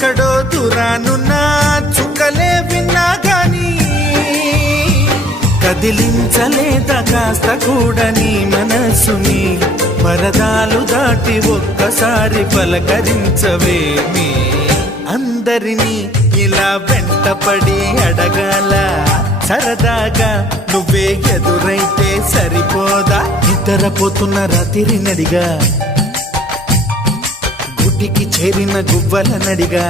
ఎక్కడో దూరానున్నా చుక్కలే విన్నా గాని కదిలించలేదా కాస్త కూడా నీ మనసుని పరదాలు దాటి ఒక్కసారి పలకరించవేమి అందరినీ ఇలా వెంటపడి అడగాల సరదాగా నువ్వే ఎదురైతే సరిపోదా నిద్రపోతున్న రాత్రి నడిగా గుటికి చేరిన గువ్వల నడిగా